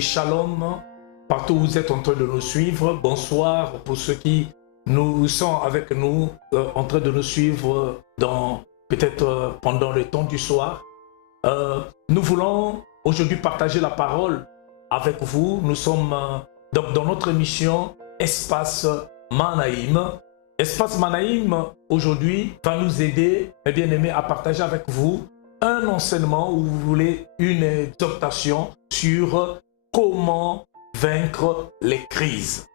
et shalom partout où vous êtes en train de nous suivre. Bonsoir pour ceux qui nous sont avec nous, en train de nous suivre peut-être pendant le temps du soir. Nous voulons aujourd'hui partager la parole avec vous. Nous sommes donc dans notre émission Espace Manaïm. Espace Manaïm aujourd'hui va nous aider, mes bien-aimés, à partager avec vous un enseignement où vous voulez une exhortation sur comment vaincre les crises.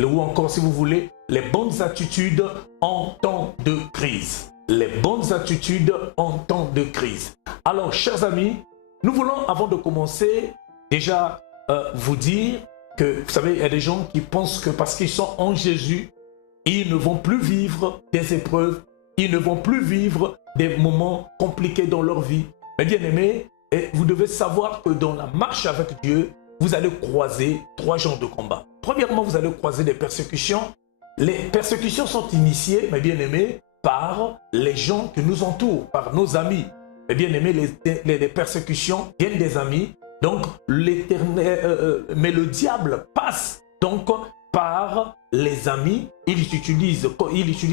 Ou encore, si vous voulez, les bonnes attitudes en temps de crise. Les bonnes attitudes en temps de crise. Alors, chers amis, nous voulons, avant de commencer, déjà vous dire que, vous savez, il y a des gens qui pensent que parce qu'ils sont en Jésus, ils ne vont plus vivre des épreuves, ils ne vont plus vivre des moments compliqués dans leur vie. Mais bien aimés, vous devez savoir que dans la marche avec Dieu, vous allez croiser 3 genres de combats. Premièrement, vous allez croiser des persécutions. Les persécutions sont initiées, mes bien-aimés, par les gens qui nous entourent, par nos amis. Mes bien-aimés, les persécutions viennent des amis. Donc, mais le diable passe donc par les amis. Il utilise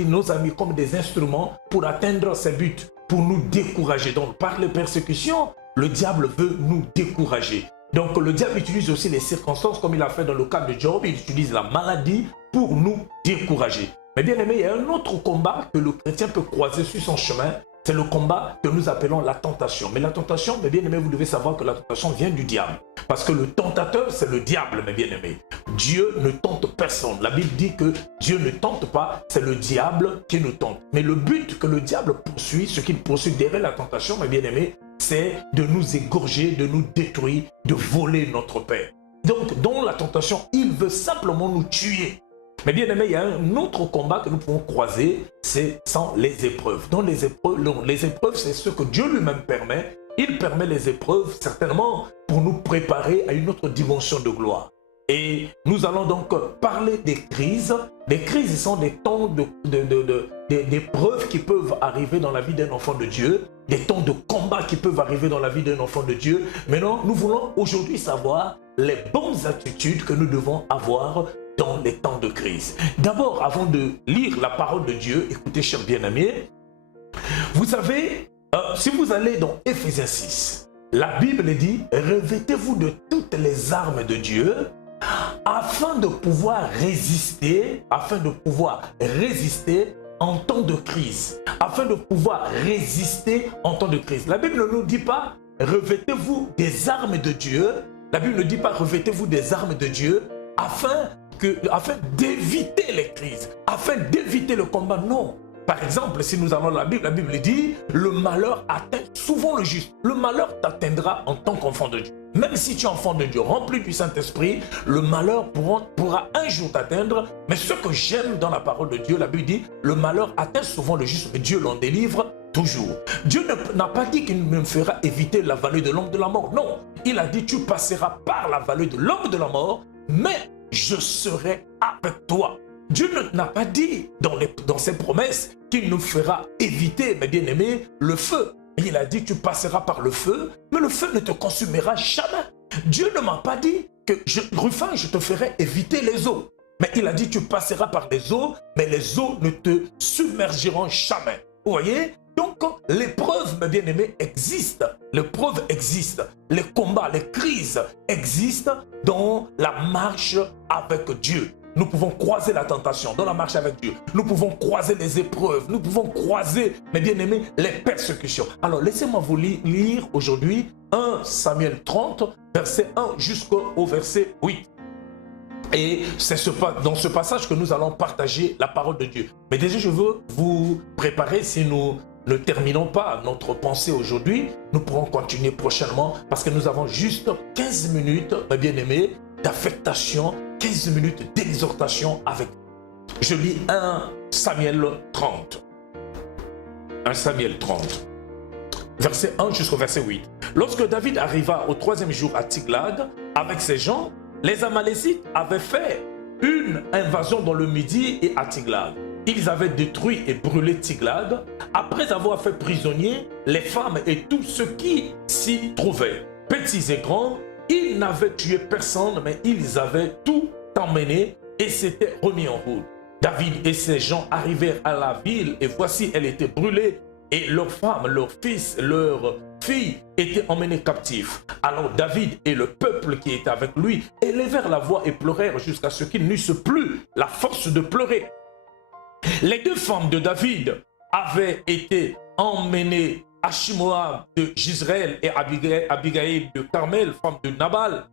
nos amis comme des instruments pour atteindre ses buts, pour nous décourager. Donc, par les persécutions, le diable veut nous décourager. Donc, le diable utilise aussi les circonstances, comme il a fait dans le cas de Job. Il utilise la maladie pour nous décourager. Mais bien aimé, il y a un autre combat que le chrétien peut croiser sur son chemin. C'est le combat que nous appelons la tentation. Mais la tentation, mes bien-aimés, vous devez savoir que la tentation vient du diable. Parce que le tentateur, c'est le diable, mes bien-aimés. Dieu ne tente personne. La Bible dit que Dieu ne tente pas, c'est le diable qui nous tente. Mais le but que le diable poursuit, ce qu'il poursuit derrière la tentation, mes bien-aimés, c'est de nous égorger, de nous détruire, de voler notre paix. Donc, dans la tentation, il veut simplement nous tuer. Mais bien aimé, il y a un autre combat que nous pouvons croiser, c'est sans les épreuves. Dans les épreuves, c'est ce que Dieu lui-même permet. Il permet les épreuves certainement pour nous préparer à une autre dimension de gloire. Et nous allons donc parler des crises. Les crises sont des temps d'épreuves qui peuvent arriver dans la vie d'un enfant de Dieu, des temps de combat qui peuvent arriver dans la vie d'un enfant de Dieu. Maintenant, nous voulons aujourd'hui savoir les bonnes attitudes que nous devons avoir dans les temps de crise. D'abord, avant de lire la parole de Dieu, écoutez, chers bien-aimés, vous savez, si vous allez dans Éphésiens 6, la Bible dit « Revêtez-vous de toutes les armes de Dieu afin de pouvoir résister en temps de crise. » Afin de pouvoir résister en temps de crise. La Bible ne nous dit pas « Revêtez-vous des armes de Dieu ». La Bible ne dit pas « Revêtez-vous des armes de Dieu » afin d'éviter les crises, afin d'éviter le combat. Non. Par exemple, si nous allons à la Bible dit « Le malheur atteint souvent le juste ». Le malheur t'atteindra en tant qu'enfant de Dieu. Même si tu es enfant de Dieu, rempli du Saint-Esprit, le malheur pourra un jour t'atteindre. Mais ce que j'aime dans la parole de Dieu, la Bible dit « Le malheur atteint souvent le juste, mais Dieu l'en délivre toujours ». Dieu n'a pas dit qu'il me fera éviter la vallée de l'ombre de la mort. Non, il a dit « Tu passeras par la vallée de l'ombre de la mort, mais je serai avec toi ». Dieu n'a pas dit dans ses promesses qu'il nous fera éviter, mes bien-aimés, le feu. Il a dit, tu passeras par le feu, mais le feu ne te consumera jamais. Dieu ne m'a pas dit que, Rufin, je te ferai éviter les eaux. Mais il a dit, tu passeras par les eaux, mais les eaux ne te submergeront jamais. Vous voyez? Donc, l'épreuve, mes bien-aimés, existe. L'épreuve existe. Les combats, les crises existent dans la marche avec Dieu. Nous pouvons croiser la tentation dans la marche avec Dieu. Nous pouvons croiser les épreuves. Nous pouvons croiser, mes bien-aimés, les persécutions. Alors, laissez-moi vous lire aujourd'hui 1 Samuel 30, verset 1 jusqu'au verset 8. Et c'est dans ce passage que nous allons partager la parole de Dieu. Mais déjà, je veux vous préparer, si nous ne terminons pas notre pensée aujourd'hui, nous pourrons continuer prochainement parce que nous avons juste 15 minutes, mes bien-aimés, d'affectation, 15 minutes d'exhortation avec vous. Je lis 1 Samuel 30. 1 Samuel 30. Verset 1 jusqu'au verset 8. Lorsque David arriva au 3e jour à Tiglag avec ses gens, les Amalécites avaient fait une invasion dans le Midi et à Tiglag. Ils avaient détruit et brûlé Tiglag après avoir fait prisonniers les femmes et tous ceux qui s'y trouvaient, petits et grands, Ils n'avaient tué personne, mais ils avaient tout emmené et s'étaient remis en route. David et ses gens arrivèrent à la ville et voici, elle était brûlée et leurs femmes, leurs fils, leurs filles étaient emmenés captifs. Alors David et le peuple qui était avec lui élevèrent la voix et pleurèrent jusqu'à ce qu'ils n'eussent plus la force de pleurer. Les deux femmes de David avaient été emmenées, Achimoam de Jezreel et Abigail de Carmel, femme de Nabal.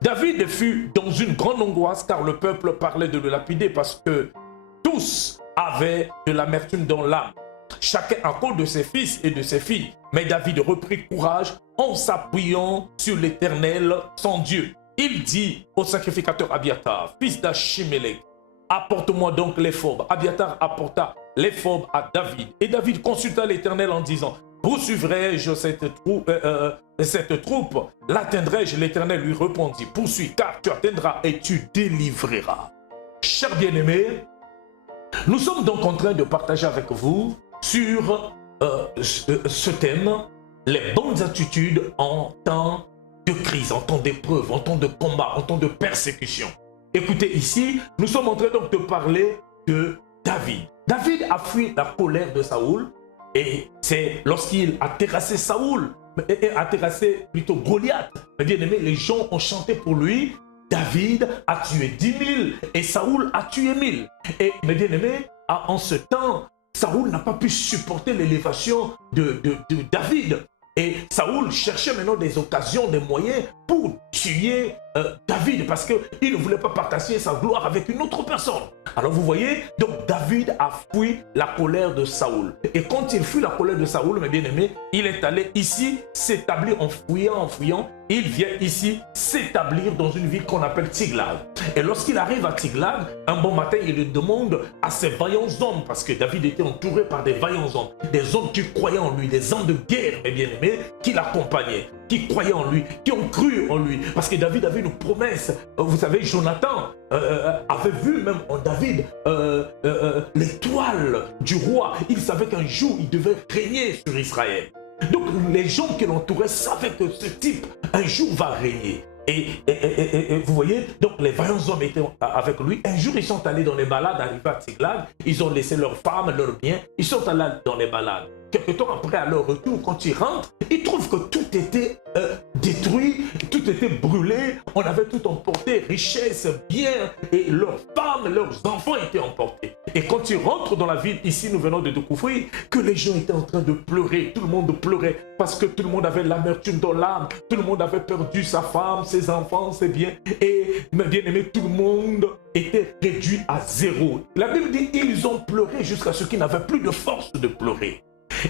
David fut dans une grande angoisse car le peuple parlait de le lapider parce que tous avaient de l'amertume dans l'âme, chacun à cause de ses fils et de ses filles. Mais David reprit courage en s'appuyant sur l'Éternel, son Dieu. Il dit au sacrificateur Abiatar, fils d'Achimélec, apporte-moi donc l'éphod. Abiatar apporta l'éphod à David. Et David consulta l'Éternel en disant, poursuivrai-je cette troupe? L'atteindrai-je? L'Éternel lui répondit, poursuis, car tu atteindras et tu délivreras. Chers bien-aimés, nous sommes donc en train de partager avec vous sur ce thème, les bonnes attitudes en temps de crise, en temps d'épreuve, en temps de combat, en temps de persécution. Écoutez, ici, nous sommes en train donc de parler de David. David a fui la colère de Saoul et c'est lorsqu'il a terrassé Saoul, et a terrassé plutôt Goliath. Mais bien aimé, les gens ont chanté pour lui. David a tué 10 000 et Saoul a tué 1000. Et mes bien-aimés, en ce temps, Saoul n'a pas pu supporter l'élévation de David. Et Saoul cherchait maintenant des occasions, des moyens pour tuer David parce qu'il ne voulait pas partager sa gloire avec une autre personne. Alors vous voyez, donc David a fui la colère de Saoul. Et quand il fuit la colère de Saoul, mes bien-aimés, il est allé ici s'établir en fuyant. Il vient ici s'établir dans une ville qu'on appelle Tiglag. Et lorsqu'il arrive à Tiglag, un bon matin, il demande à ses vaillants hommes, parce que David était entouré par des vaillants hommes, des hommes qui croyaient en lui, des hommes de guerre, mes bien-aimés, qui l'accompagnaient, qui croyaient en lui, qui ont cru en lui. Parce que David avait une promesse. Vous savez, Jonathan avait vu même en David l'étoile du roi. Il savait qu'un jour, il devait régner sur Israël. Donc les gens qui l'entouraient savaient que ce type un jour va régner. Et vous voyez, donc les vaillants hommes étaient avec lui. Un jour, ils sont allés dans les balades, arrivés à Tiglag. Ils ont laissé leurs femmes, leurs biens. Ils sont allés dans les balades. Quelque temps après, à leur retour, quand ils rentrent, ils trouvent que tout était détruit, tout était brûlé. On avait tout emporté, richesse, biens, et leurs femmes, leurs enfants étaient emportés. Et quand ils rentrent dans la ville, ici, nous venons de découvrir que les gens étaient en train de pleurer. Tout le monde pleurait parce que tout le monde avait l'amertume dans l'âme. Tout le monde avait perdu sa femme, ses enfants, ses biens. Et, mes bien-aimés, tout le monde était réduit à zéro. La Bible dit ils ont pleuré jusqu'à ce qu'ils n'avaient plus de force de pleurer.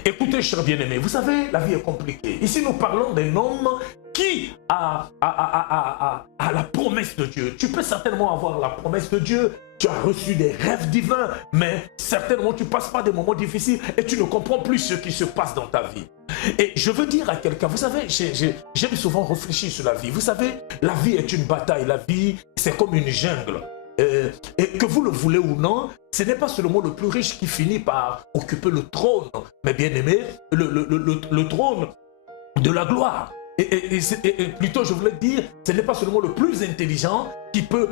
Écoutez, chers bien-aimés, vous savez, la vie est compliquée. Ici, nous parlons d'un homme qui a la promesse de Dieu. Tu peux certainement avoir la promesse de Dieu. Tu as reçu des rêves divins, mais certainement tu passes par des moments difficiles et tu ne comprends plus ce qui se passe dans ta vie. Et je veux dire à quelqu'un, vous savez, j'aime souvent réfléchir sur la vie. Vous savez, la vie est une bataille. La vie, c'est comme une jungle. Et que vous le voulez ou non, ce n'est pas seulement le plus riche qui finit par occuper le trône, mais bien aimé, le trône de la gloire. Et plutôt, je voulais dire, ce n'est pas seulement le plus intelligent qui peut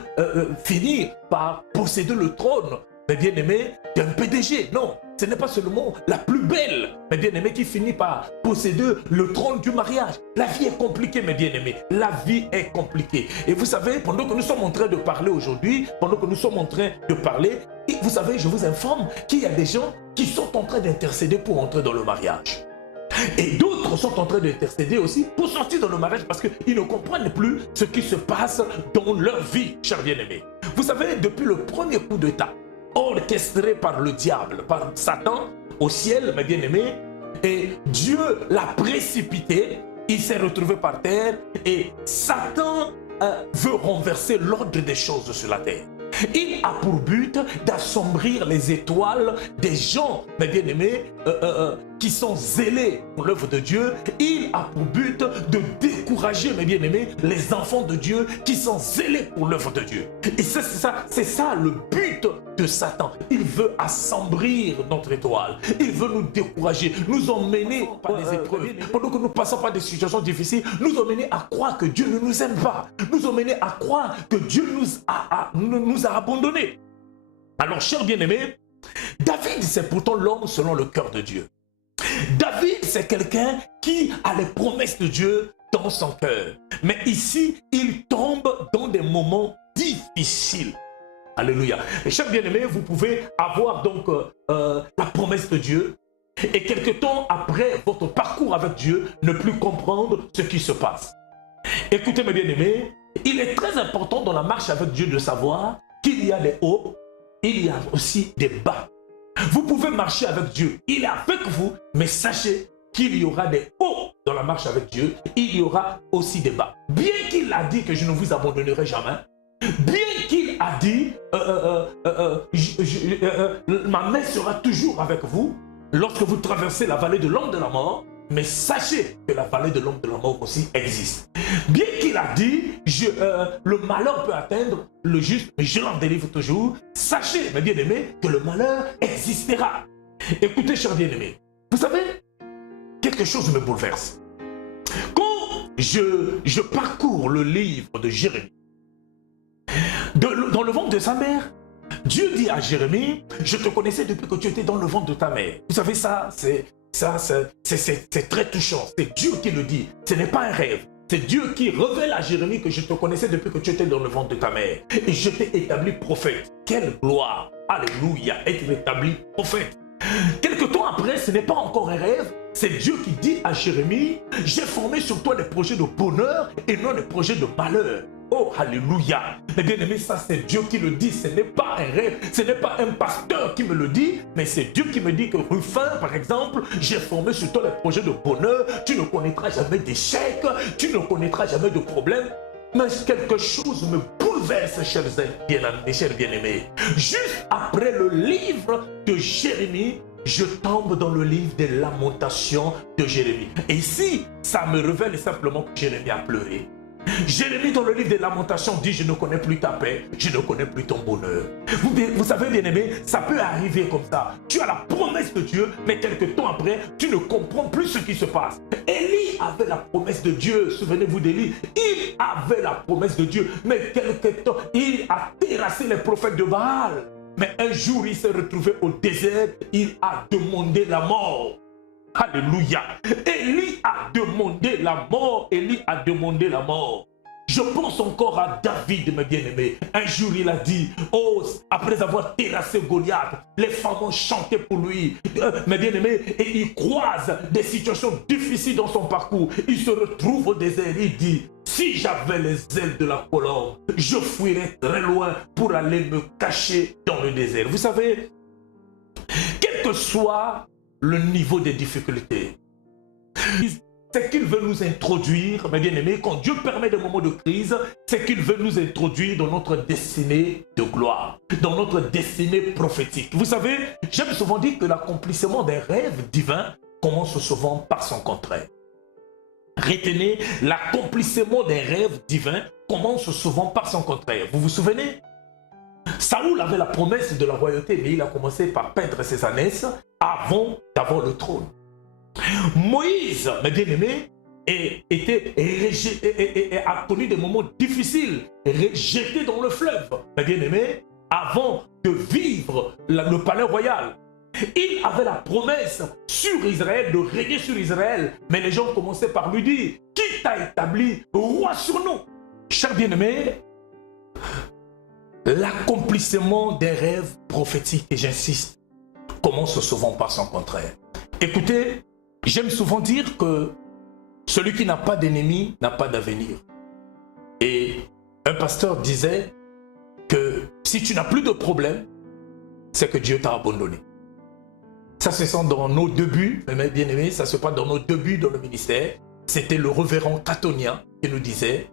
finir par posséder le trône, mais bien aimé, d'un PDG. Non, ce n'est pas seulement la plus belle, mais bien aimé, qui finit par posséder le trône du mariage. La vie est compliquée, mes bien-aimés. La vie est compliquée. Et vous savez, pendant que nous sommes en train de parler aujourd'hui, vous savez, je vous informe qu'il y a des gens qui sont en train d'intercéder pour entrer dans le mariage. Et d'autres sont en train d'intercéder aussi pour sortir dans le mariage parce qu'ils ne comprennent plus ce qui se passe dans leur vie, chers bien-aimés. Vous savez, depuis le premier coup d'État, orchestré par le diable, par Satan, au ciel, mes bien-aimés, et Dieu l'a précipité, il s'est retrouvé par terre, et Satan veut renverser l'ordre des choses sur la terre. Il a pour but d'assombrir les étoiles des gens, mes bien-aimés, qui sont zélés pour l'œuvre de Dieu. Il a pour but de décourager, mes bien-aimés, les enfants de Dieu qui sont zélés pour l'œuvre de Dieu. Et c'est ça le but de Satan. Il veut assombrir notre étoile. Il veut nous décourager, nous emmener par les épreuves. Pendant que nous passons par des situations difficiles, nous emmener à croire que Dieu ne nous aime pas. Nous emmener à croire que Dieu nous a abandonnés. Alors, chers bien-aimés, David, c'est pourtant l'homme selon le cœur de Dieu. David, c'est quelqu'un qui a les promesses de Dieu dans son cœur. Mais ici, il tombe dans des moments difficiles. Alléluia. Et chers bien-aimés, vous pouvez avoir donc la promesse de Dieu et quelque temps après votre parcours avec Dieu, ne plus comprendre ce qui se passe. Écoutez mes bien-aimés, il est très important dans la marche avec Dieu de savoir qu'il y a des hauts, il y a aussi des bas. Vous pouvez marcher avec Dieu, il est avec vous, mais sachez qu'il y aura des hauts dans la marche avec Dieu, il y aura aussi des bas. Bien qu'il a dit que je ne vous abandonnerai jamais, bien qu'il a dit ma main sera toujours avec vous lorsque vous traversez la vallée de l'ombre de la mort, mais sachez que la vallée de l'ombre de la mort aussi existe. Bien qu'il a dit le malheur peut atteindre le juste, mais je l'en délivre toujours, sachez, mes bien-aimés, que le malheur existera. Écoutez, chers bien-aimés, vous savez, quelque chose me bouleverse. Quand je parcours le livre de Jérémie, dans le ventre de sa mère, Dieu dit à Jérémie, je te connaissais depuis que tu étais dans le ventre de ta mère. Vous savez, ça, c'est très touchant. C'est Dieu qui le dit. Ce n'est pas un rêve. C'est Dieu qui révèle à Jérémie que je te connaissais depuis que tu étais dans le ventre de ta mère. Et je t'ai établi prophète. Quelle gloire! Alléluia! Être établi prophète. Quelque temps après, ce n'est pas encore un rêve. C'est Dieu qui dit à Jérémie, j'ai formé sur toi des projets de bonheur et non des projets de malheur. Oh, alléluia. Mais bien aimé, ça c'est Dieu qui le dit. Ce n'est pas un rêve, ce n'est pas un pasteur qui me le dit, mais c'est Dieu qui me dit que Rufin, par exemple, j'ai formé sur toi les projets de bonheur. Tu ne connaîtras jamais d'échecs, tu ne connaîtras jamais de problèmes. Mais quelque chose me bouleverse, chers bien-aimés. Juste après le livre de Jérémie, je tombe dans le livre des lamentations de Jérémie. Et ici, ça me révèle simplement que Jérémie a pleuré. Jérémie dans le livre des lamentations dit, je ne connais plus ta paix, je ne connais plus ton bonheur. Vous savez bien aimé, ça peut arriver comme ça. Tu as la promesse de Dieu, mais quelques temps après, tu ne comprends plus ce qui se passe. Élie avait la promesse de Dieu, souvenez-vous d'Élie, il avait la promesse de Dieu, mais quelques temps, il a terrassé les prophètes de Baal. Mais un jour, il s'est retrouvé au désert, il a demandé la mort. Alléluia. Élie a demandé la mort. Élie a demandé la mort. Je pense encore à David, mes bien-aimés. Un jour, il a dit, oh, après avoir terrassé Goliath, les femmes ont chanté pour lui. Mes bien-aimés, et il croise des situations difficiles dans son parcours. Il se retrouve au désert. Il dit, si j'avais les ailes de la colombe, je fuirais très loin pour aller me cacher dans le désert. Vous savez, quel que soit le niveau des difficultés, c'est qu'il veut nous introduire, mes bien-aimés, quand Dieu permet des moments de crise, c'est qu'il veut nous introduire dans notre destinée de gloire, dans notre destinée prophétique. Vous savez, j'aime souvent dire que l'accomplissement des rêves divins commence souvent par son contraire. Retenez, l'accomplissement des rêves divins commence souvent par son contraire. Vous vous souvenez? Saoul avait la promesse de la royauté, mais il a commencé par perdre ses ânesses avant d'avoir le trône. Moïse, mes bien-aimés, a connu des moments difficiles, rejeté dans le fleuve, mes bien-aimés, avant de vivre le palais royal. Il avait la promesse sur Israël, de régner sur Israël, mais les gens commençaient par lui dire, qui t'a établi roi sur nous? Chers bien-aimés, l'accomplissement des rêves prophétiques, et j'insiste, commence souvent par son contraire. Écoutez, j'aime souvent dire que celui qui n'a pas d'ennemi n'a pas d'avenir. Et un pasteur disait que si tu n'as plus de problème, c'est que Dieu t'a abandonné. Ça se sent dans nos débuts, mes bien-aimés, ça se passe dans nos débuts dans le ministère. C'était le révérend Catonien qui nous disait,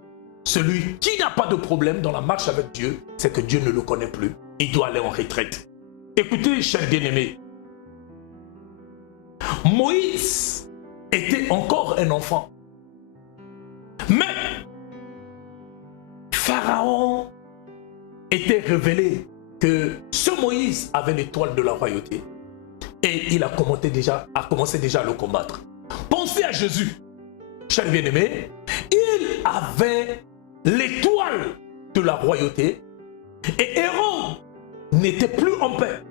celui qui n'a pas de problème dans la marche avec Dieu, c'est que Dieu ne le connaît plus. Il doit aller en retraite. Écoutez, chers bien-aimés, Moïse était encore un enfant. Mais Pharaon était révélé que ce Moïse avait l'étoile de la royauté et il a commencé déjà à le combattre. Pensez à Jésus, chers bien-aimés, il avait l'étoile de la royauté et Hérode n'était plus en paix.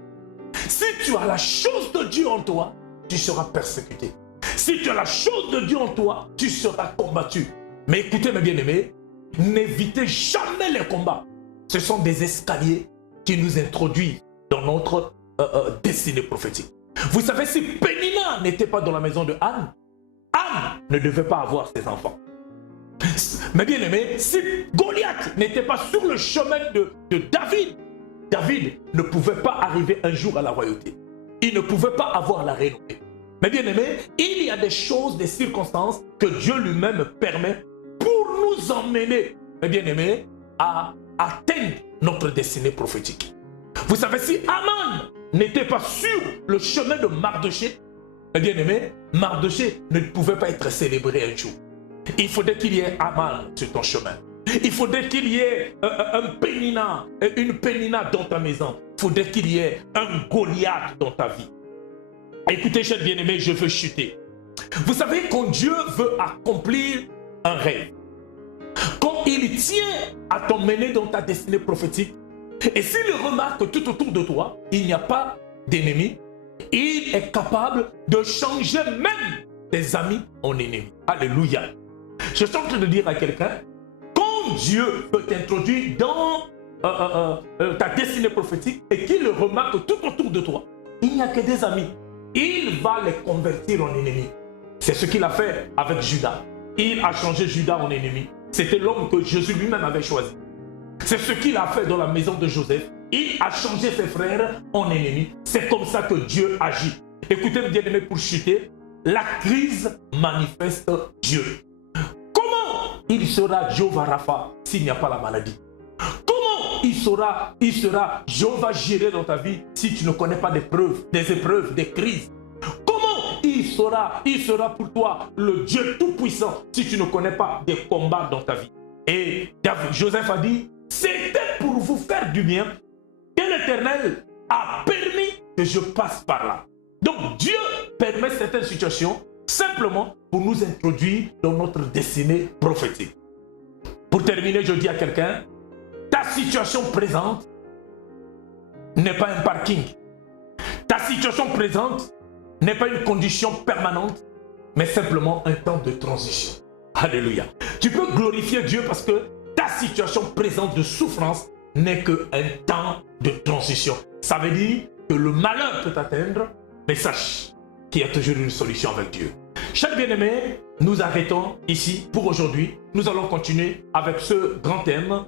Si tu as la chose de Dieu en toi, tu seras persécuté. Si tu as la chose de Dieu en toi, tu seras combattu. Mais écoutez mes bien-aimés, n'évitez jamais les combats. Ce sont des escaliers qui nous introduisent dans notre destinée prophétique. Vous savez, si Pénina n'était pas dans la maison de Anne, Anne ne devait pas avoir ses enfants. Mais bien aimé, si Goliath n'était pas sur le chemin de David, David ne pouvait pas arriver un jour à la royauté. Il ne pouvait pas avoir la renommée. Mais bien aimé, il y a des choses, des circonstances que Dieu lui-même permet pour nous emmener, mais bien aimé, à atteindre notre destinée prophétique. Vous savez, si Aman n'était pas sur le chemin de Mardoché, bien aimé, Mardoché ne pouvait pas être célébré un jour. Il faudrait qu'il y ait Aman sur ton chemin. Il faudrait qu'il y ait une Pénina dans ta maison. Il faudrait qu'il y ait un Goliath dans ta vie. Écoutez, chers bien-aimés, je veux chuter. Vous savez, quand Dieu veut accomplir un rêve, quand il tient à t'emmener dans ta destinée prophétique, et s'il remarque tout autour de toi, il n'y a pas d'ennemis, il est capable de changer même tes amis en ennemis. Alléluia. Je suis en train de dire à quelqu'un, quand Dieu veut t'introduire dans ta destinée prophétique et qu'il remarque tout autour de toi, il n'y a que des amis. Il va les convertir en ennemis. C'est ce qu'il a fait avec Judas. Il a changé Judas en ennemi. C'était l'homme que Jésus lui-même avait choisi. C'est ce qu'il a fait dans la maison de Joseph. Il a changé ses frères en ennemis. C'est comme ça que Dieu agit. Écoutez, bien aimé, pour chuter, la crise manifeste Dieu. Comment il sera Jéhovah Rapha s'il n'y a pas la maladie? Comment il sera Jéhovah Jireh dans ta vie si tu ne connais pas des épreuves, des crises? Comment il sera pour toi le Dieu Tout-Puissant si tu ne connais pas des combats dans ta vie? Et Joseph a dit, c'était pour vous faire du bien que l'Éternel a permis que je passe par là. Donc Dieu permet certaines situations simplement pour nous introduire dans notre destinée prophétique. Pour terminer, je dis à quelqu'un, ta situation présente n'est pas un parking. Ta situation présente n'est pas une condition permanente, mais simplement un temps de transition. Alléluia. Tu peux glorifier Dieu parce que ta situation présente de souffrance n'est qu'un temps de transition. Ça veut dire que le malheur peut t'atteindre, mais sache qu'il y a toujours une solution avec Dieu. Chers bien-aimés, nous arrêtons ici pour aujourd'hui. Nous allons continuer avec ce grand thème.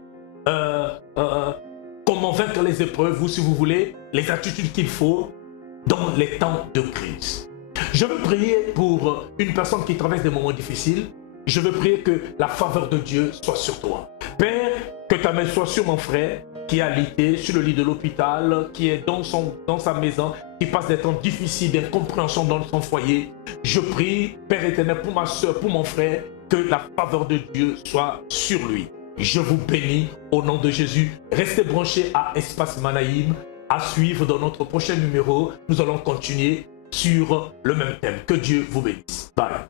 Comment vaincre les épreuves, ou si vous voulez, les attitudes qu'il faut dans les temps de crise. Je veux prier pour une personne qui traverse des moments difficiles. Je veux prier que la faveur de Dieu soit sur toi. Père, que ta main soit sur mon frère qui est alité sur le lit de l'hôpital, qui est dans sa maison, qui passe des temps difficiles, d'incompréhension dans son foyer. Je prie, Père éternel, pour ma soeur, pour mon frère, que la faveur de Dieu soit sur lui. Je vous bénis au nom de Jésus. Restez branchés à Espace Manaïm. À suivre dans notre prochain numéro, nous allons continuer sur le même thème. Que Dieu vous bénisse. Bye.